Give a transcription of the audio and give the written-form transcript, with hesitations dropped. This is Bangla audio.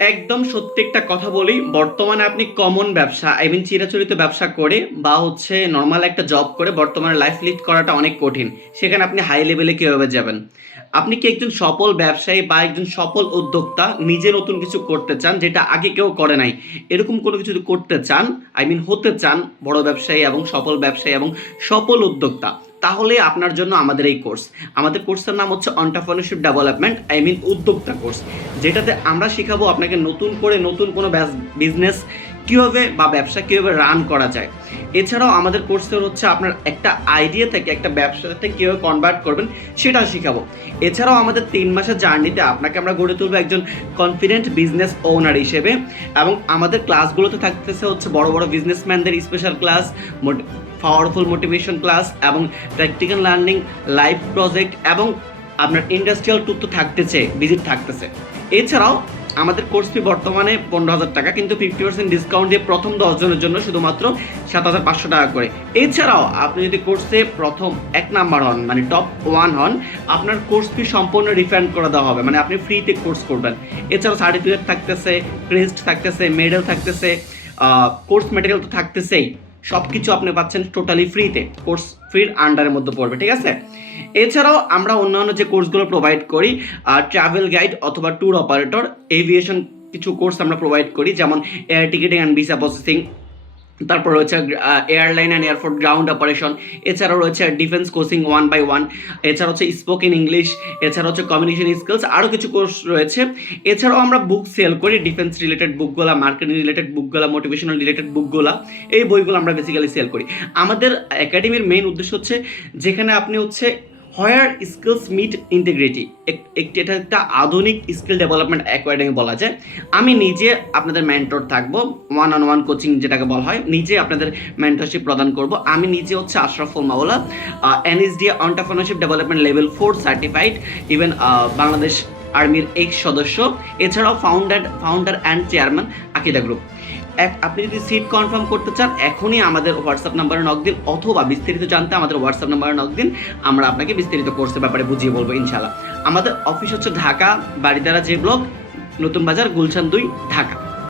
একদম সত্যি একটা কথা বলি, বর্তমানে আপনি কমন ব্যবসা চিরাচরিত ব্যবসা করে বা হচ্ছে নর্মাল একটা জব করে বর্তমানে লাইফ লিড করাটা অনেক কঠিন। সেখানে আপনি হাই লেভেলে কিভাবে যাবেন? আপনি কি একজন সফল ব্যবসায়ী বা একজন সফল উদ্যোক্তা নিজে নতুন কিছু করতে চান যেটা আগে কেউ করে নাই, এরকম কোনো কিছু যদি করতে চান, হতে চান বড় ব্যবসায়ী এবং সফল উদ্যোক্তা, তাহলে আপনার জন্য আমাদের এই কোর্স। আমাদের কোর্সের নাম হচ্ছে এন্টারপ্রেনিউরশিপ ডেভেলপমেন্ট উদ্যোক্তা কোর্স, যেটাতে আমরা শিখাবো আপনাকে নতুন করে নতুন কোনো বিজনেস কীভাবে বা ব্যবসা কীভাবে রান করা যায়। এছাড়াও আমাদের কোর্সের হচ্ছে আপনার একটা আইডিয়া থেকে একটা ব্যবসাতে কীভাবে কনভার্ট করবেন সেটাও শিখাবো। এছাড়াও আমাদের 3 মাসের জার্নিতে আপনাকে আমরা গড়ে তুলবো একজন কনফিডেন্ট বিজনেস ওনার হিসেবে। এবং আমাদের ক্লাসগুলোতে থাকতেছে হচ্ছে বড় বড় বিজনেসম্যানদের special class, powerful motivation class এবং প্র্যাকটিক্যাল লার্নিং, লাইভ প্রজেক্ট এবং আপনার ইন্ডাস্ট্রিয়াল ট্যুর তো থাকতেছে, ভিজিট থাকতেছে। এছাড়াও আমাদের কোর্স ফি বর্তমানে 15,000 টাকা, কিন্তু 50% ডিসকাউন্ট দিয়ে প্রথম 10 জনের জন্য শুধুমাত্র 7,500 টাকা করে। এছাড়াও আপনি যদি কোর্সে প্রথম 1 নাম্বার হন, মানে টপ 1 হন, আপনার কোর্স ফি সম্পূর্ণ রিফান্ড করে দেওয়া হবে, মানে আপনি ফ্রিতে কোর্স করবেন। এছাড়াও সার্টিফিকেট থাকতেছে, ক্রেস্ট থাকতেছে, মেডেল থাকতেছে, কোর্স ম্যাটেরিয়াল তো থাকতেছেই। সব কিছু আপনি পাচ্ছেন টোটালি ফ্রিতে, কোর্স ফ্রির আন্ডারের মধ্যে পড়বে, ঠিক আছে? এছাড়াও আমরা অন্যান্য যে কোর্সগুলো প্রোভাইড করি, ট্রাভেল গাইড অথবা ট্যুর অপারেটর, এভিয়েশন কিছু কোর্স আমরা প্রোভাইড করি, যেমন air ticketing and visa processing, তারপর রয়েছে airline and airport ground operation. এছাড়াও রয়েছে ডিফেন্স কোচিং 1 by 1। এছাড়া হচ্ছে স্পোকেন ইংলিশ, এছাড়া হচ্ছে কমিউনিকেশন স্কিলস, আরও কিছু কোর্স রয়েছে। এছাড়াও আমরা বুক সেল করি, defence related বুকগুলা, marketing related বুকগুলা, motivational related বুকগুলা, এই বইগুলো আমরা বেসিক্যালি সেল করি। আমাদের একাডেমির মেইন উদ্দেশ্য হচ্ছে যেখানে আপনি হচ্ছে হোয়ার স্কিলস মিট ইন্টিগ্রিটি, এটা একটা আধুনিক স্কিল ডেভেলপমেন্ট একাডেমি বলা যায়। আমি নিজে আপনাদের মেন্টর থাকবো, 1-on-1 কোচিং যেটাকে বলা হয়, নিজে আপনাদের মেন্টরশিপ প্রদান করব। আমি নিজে হচ্ছে আশরাফুল মাওলা, NSD entrepreneurship development level 4 certified, even Bangladesh আর্মির এক্স সদস্য। এছাড়াও ফাউন্ডার অ্যান্ড চেয়ারম্যান আকিদা গ্রুপ। আপনি যদি সিট কনফার্ম করতে চান, এখনই আমাদের হোয়াটসঅ্যাপ নাম্বারে নক দিন, অথবা বিস্তারিত জানতে আমাদের হোয়াটসঅ্যাপ নাম্বারে নক দিন, আমরা আপনাকে বিস্তারিত কোর্সের ব্যাপারে বুঝিয়ে বলবো ইনশাআল্লাহ। আমাদের অফিস হচ্ছে ঢাকা, বারিধারা যে ব্লক, নতুন বাজার, গুলশান 2, ঢাকা।